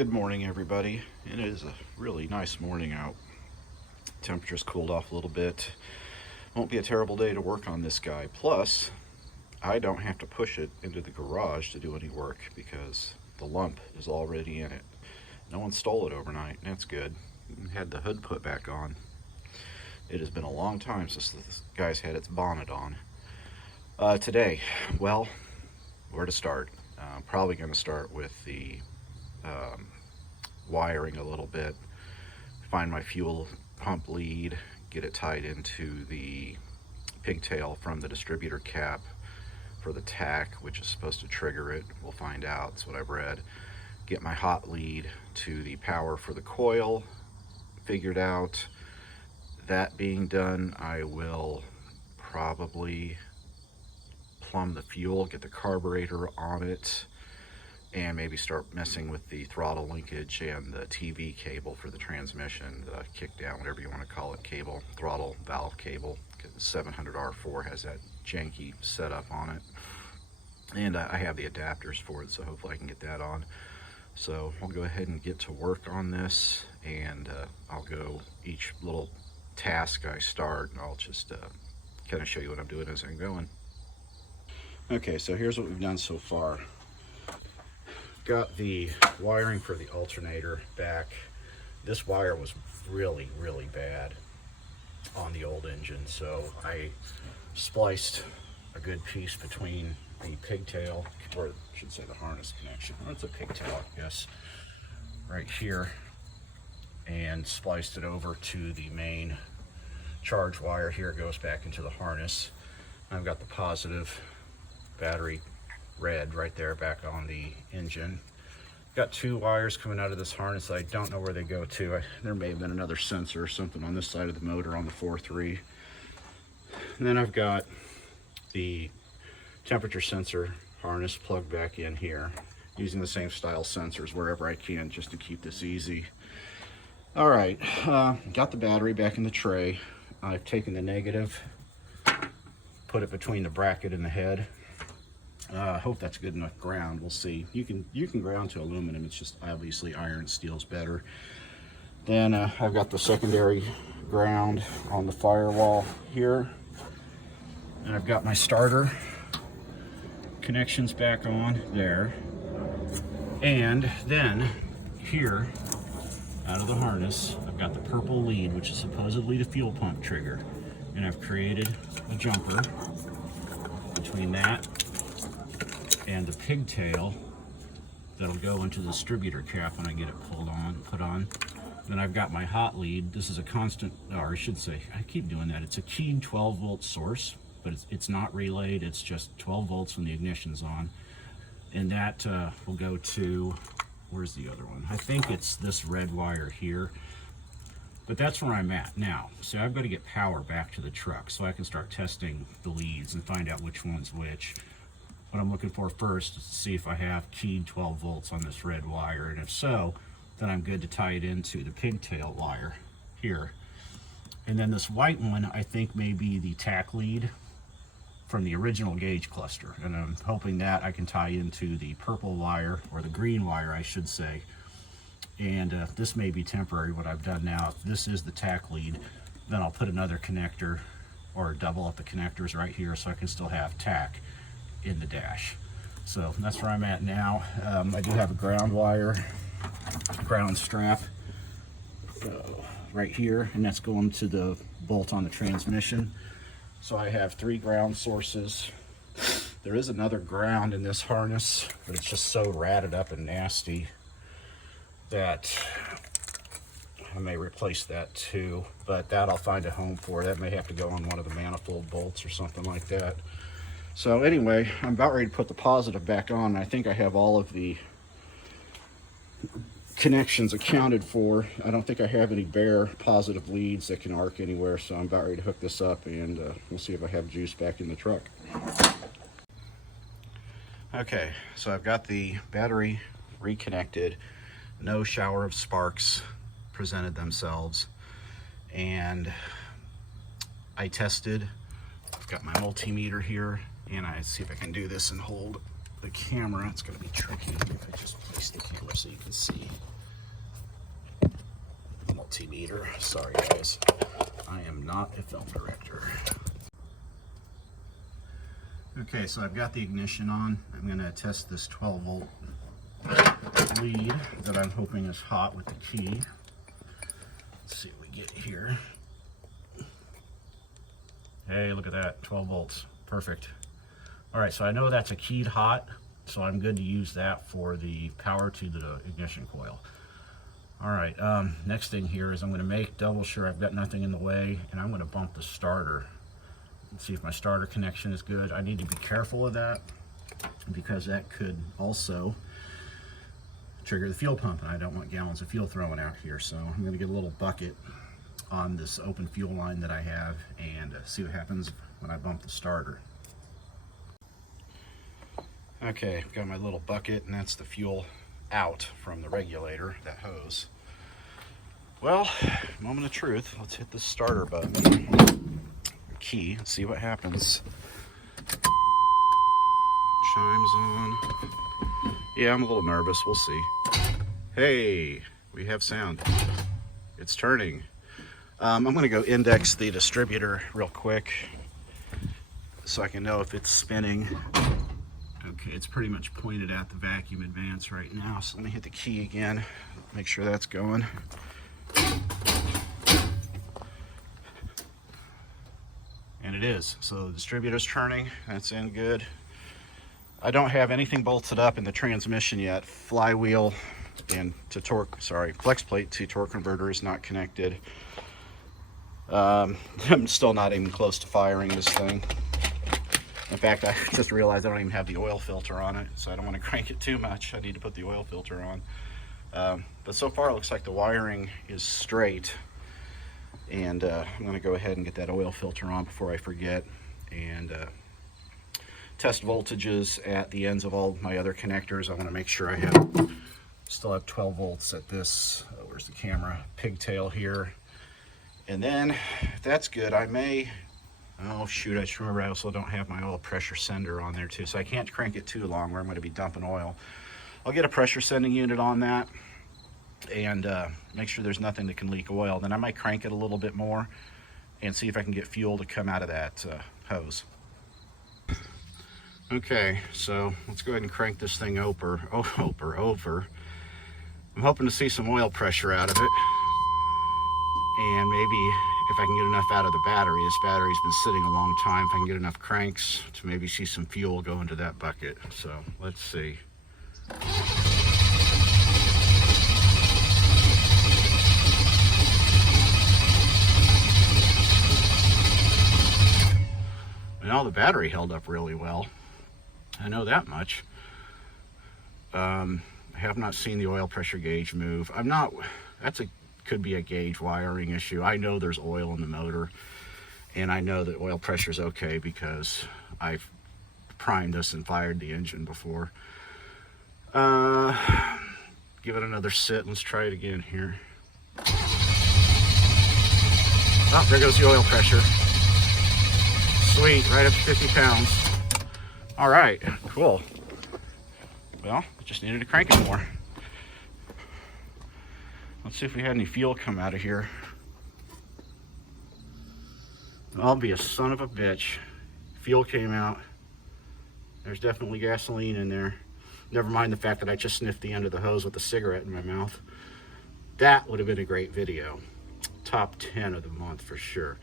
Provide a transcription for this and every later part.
Good morning, everybody. It is a really nice morning out. Temperature's cooled off a little bit. Won't be a terrible day to work on this guy. Plus, I don't have to push it into the garage to do any work because the lump is already in it. No one stole it overnight, and that's good. Had the hood put back on. It has been a long time since this guy's had its bonnet on. Today, well, where to start? Probably going to start with the wiring a little bit, find my fuel pump lead, get it tied into the pigtail from the distributor cap for the tach, which is supposed to trigger it. We'll find out, that's what I've read. Get my hot lead to the power for the coil figured out. That being done, I will probably plumb the fuel, get the carburetor on it, and maybe start messing with the throttle linkage and the TV cable for the transmission, the kick down, whatever you want to call it, cable, throttle valve cable. The 700R4 has that janky setup on it. And I have the adapters for it, so hopefully I can get that on. So I'll go ahead and get to work on this, and I'll go each little task I start, and I'll just kind of show you what I'm doing as I'm going. Okay, so here's what we've done so far. Got the wiring for the alternator back. This wire was really bad on the old engine, so I spliced a good piece between the pigtail, or I should say the harness connection. Well, it's a pigtail, I guess, right here, and spliced it over to the main charge wire. Here it goes back into the harness. I've got the positive battery red right there back on the engine. Got two wires coming out of this harness. I don't know where they go to. There may have been another sensor or something on this side of the motor on the 4.3. And then I've got the temperature sensor harness plugged back in here, using the same style sensors wherever I can just to keep this easy. All right, got the battery back in the tray. I've taken the negative, put it between the bracket and the head. I hope that's good enough ground. We'll see. You can ground to aluminum. It's just obviously iron steel's better. Then I've got the secondary ground on the firewall here, and I've got my starter connections back on there. And then here, out of the harness, I've got the purple lead, which is supposedly the fuel pump trigger, and I've created a jumper between that and the pigtail that'll go into the distributor cap when I get it put on. Then I've got my hot lead. This is a constant, or I should say, I keep doing that. It's a keyed 12 volt source, but it's not relayed. It's just 12 volts when the ignition's on. And that will go to, where's the other one? I think it's this red wire here. But that's where I'm at now. So I've got to get power back to the truck so I can start testing the leads and find out which one's which. What I'm looking for first is to see if I have keyed 12 volts on this red wire, and if so, then I'm good to tie it into the pigtail wire here. And then this white one, I think may be the tach lead from the original gauge cluster, and I'm hoping that I can tie into the purple wire, or the green wire I should say. And this may be temporary, what I've done now. If this is the tach lead, then I'll put another connector, or double up the connectors right here so I can still have tach in the dash. So that's where I'm at now. I do have a ground wire, ground strap right here, and that's going to the bolt on the transmission. So I have 3 ground sources. There is another ground in this harness, but it's just so ratted up and nasty that I may replace that too, but that I'll find a home for. That may have to go on one of the manifold bolts or something like that. So anyway, I'm about ready to put the positive back on. I think I have all of the connections accounted for. I don't think I have any bare positive leads that can arc anywhere, so I'm about ready to hook this up, and we'll see if I have juice back in the truck. Okay, so I've got the battery reconnected. No shower of sparks presented themselves, and I tested. I've got my multimeter here, and I see if I can do this and hold the camera, it's going to be tricky if I just place the camera so you can see. Multimeter. Sorry guys, I am not a film director. Okay, so I've got the ignition on. I'm going to test this 12 volt lead that I'm hoping is hot with the key. Let's see what we get here. Hey, look at that, 12 volts, perfect. All right, so I know that's a keyed hot, so I'm good to use that for the power to the ignition coil. All right, next thing here is I'm going to make double sure I've got nothing in the way, and I'm going to bump the starter. Let's see if my starter connection is good. I need to be careful of that because that could also trigger the fuel pump, and I don't want gallons of fuel thrown out here. So I'm going to get a little bucket on this open fuel line that I have and see what happens when I bump the starter. Okay, I've got my little bucket, and that's the fuel out from the regulator, that hose. Well, moment of truth. Let's hit the starter button. Key, see what happens. Chimes on. Yeah, I'm a little nervous. We'll see. Hey, we have sound. It's turning. I'm going to go index the distributor real quick so I can know if it's spinning. Okay, it's pretty much pointed at the vacuum advance right now. So let me hit the key again, make sure that's going. And it is. So the distributor's turning. That's in good. I don't have anything bolted up in the transmission yet. Flywheel and to torque, sorry, flex plate to torque converter is not connected. I'm still not even close to firing this thing. In fact, I just realized I don't even have the oil filter on it, so I don't want to crank it too much. I need to put the oil filter on. But so far it looks like the wiring is straight. And I'm going to go ahead and get that oil filter on before I forget, and test voltages at the ends of all my other connectors. I want to make sure I still have 12 volts at this, where's the camera, pigtail here. And then if that's good, I may, oh shoot, I just remember I also don't have my oil pressure sender on there too, so I can't crank it too long or I'm going to be dumping oil. I'll get a pressure sending unit on that and make sure there's nothing that can leak oil. Then I might crank it a little bit more and see if I can get fuel to come out of that hose. Okay, so let's go ahead and crank this thing over. I'm hoping to see some oil pressure out of it, and maybe if I can get enough out of the battery. This battery's been sitting a long time. If I can get enough cranks to maybe see some fuel go into that bucket. So let's see. Now the battery held up really well. I know that much. I have not seen the oil pressure gauge move. Could be a gauge wiring issue. I know there's oil in the motor, and I know that oil pressure is okay because I've primed this and fired the engine before. Give it another sit. Let's try it again here. Oh, there goes the oil pressure. Sweet, right up to 50 pounds. All right, cool. Well, I just needed to crank it more. Let's see if we had any fuel come out of here. I'll be a son of a bitch. Fuel came out. There's definitely gasoline in there. Never mind the fact that I just sniffed the end of the hose with a cigarette in my mouth. That would have been a great video. Top 10 of the month for sure.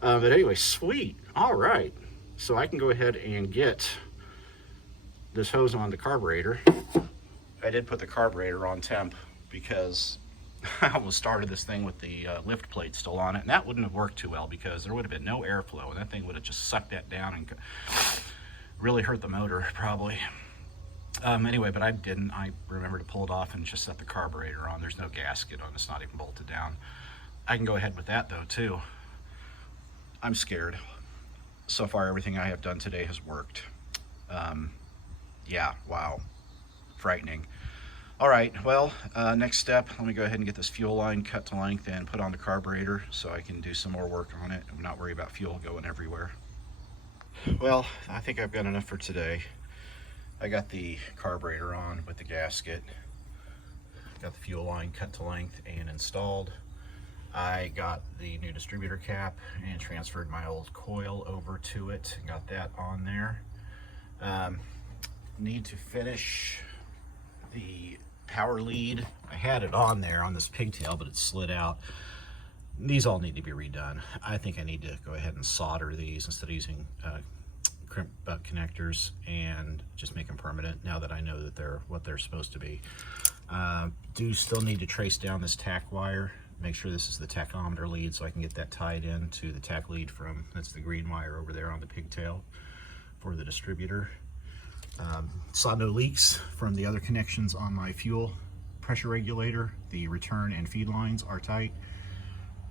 But anyway, sweet. All right. So I can go ahead and get this hose on the carburetor. I did put the carburetor on temp because I almost started this thing with the lift plate still on it, and that wouldn't have worked too well because there would have been no airflow, and that thing would have just sucked that down and really hurt the motor probably. Anyway, but I didn't. I remember to pull it off and just set the carburetor on. There's no gasket on it. It's not even bolted down. I can go ahead with that though too. I'm scared. So far everything I have done today has worked. Yeah, wow, frightening. All right, well, next step, let me go ahead and get this fuel line cut to length and put on the carburetor so I can do some more work on it and not worry about fuel going everywhere. Well, I think I've got enough for today. I got the carburetor on with the gasket, got the fuel line cut to length and installed. I got the new distributor cap and transferred my old coil over to it, got that on there. Need to finish the power lead. I had it on there on this pigtail, but it slid out. These all need to be redone. I think I need to go ahead and solder these instead of using crimp butt connectors, and just make them permanent now that I know that they're what they're supposed to be. Do still need to trace down this tack wire, make sure this is the tachometer lead so I can get that tied in to the tack lead from, that's the green wire over there on the pigtail for the distributor. Saw no leaks from the other connections on my fuel pressure regulator. The return and feed lines are tight,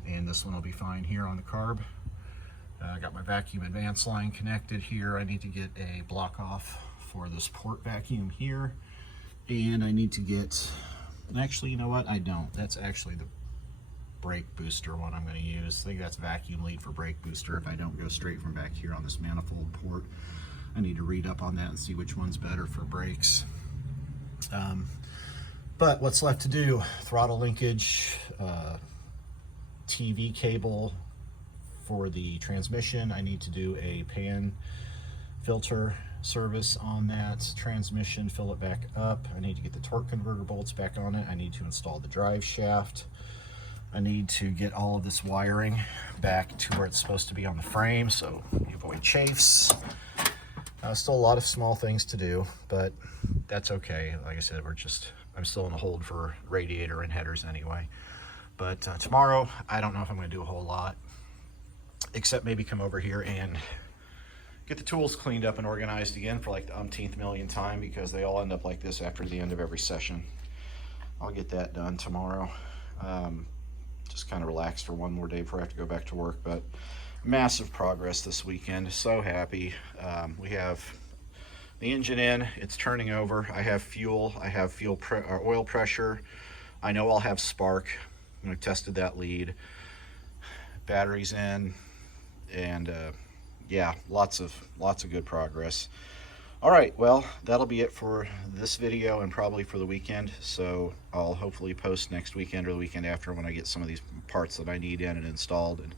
and this one will be fine here on the carb. I got my vacuum advance line connected here. I need to get a block off for this port vacuum here, and I need to get, actually, you know what, I don't. That's actually the brake booster one I'm going to use. I think that's vacuum lead for brake booster. If I don't go straight from back here on this manifold port, I need to read up on that and see which one's better for brakes. But what's left to do, throttle linkage, TV cable for the transmission. I need to do a pan filter service on that transmission, fill it back up. I need to get the torque converter bolts back on it. I need to install the drive shaft. I need to get all of this wiring back to where it's supposed to be on the frame so you avoid chafes. Still a lot of small things to do, but that's okay. Like I said, I'm still in a hold for radiator and headers anyway. But tomorrow, I don't know if I'm going to do a whole lot, except maybe come over here and get the tools cleaned up and organized again for like the umpteenth million time, because they all end up like this after the end of every session. I'll get that done tomorrow. Just kind of relax for one more day before I have to go back to work, but massive progress this weekend. So happy. We have the engine in, it's turning over. I have fuel, oil pressure. I know I'll have spark. I tested that lead. Batteries in, and yeah, lots of good progress. All right, well, that'll be it for this video and probably for the weekend. So I'll hopefully post next weekend or the weekend after when I get some of these parts that I need in and installed. And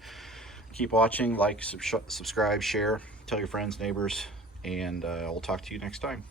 keep watching, like, subscribe, share, tell your friends, neighbors, and we'll talk to you next time.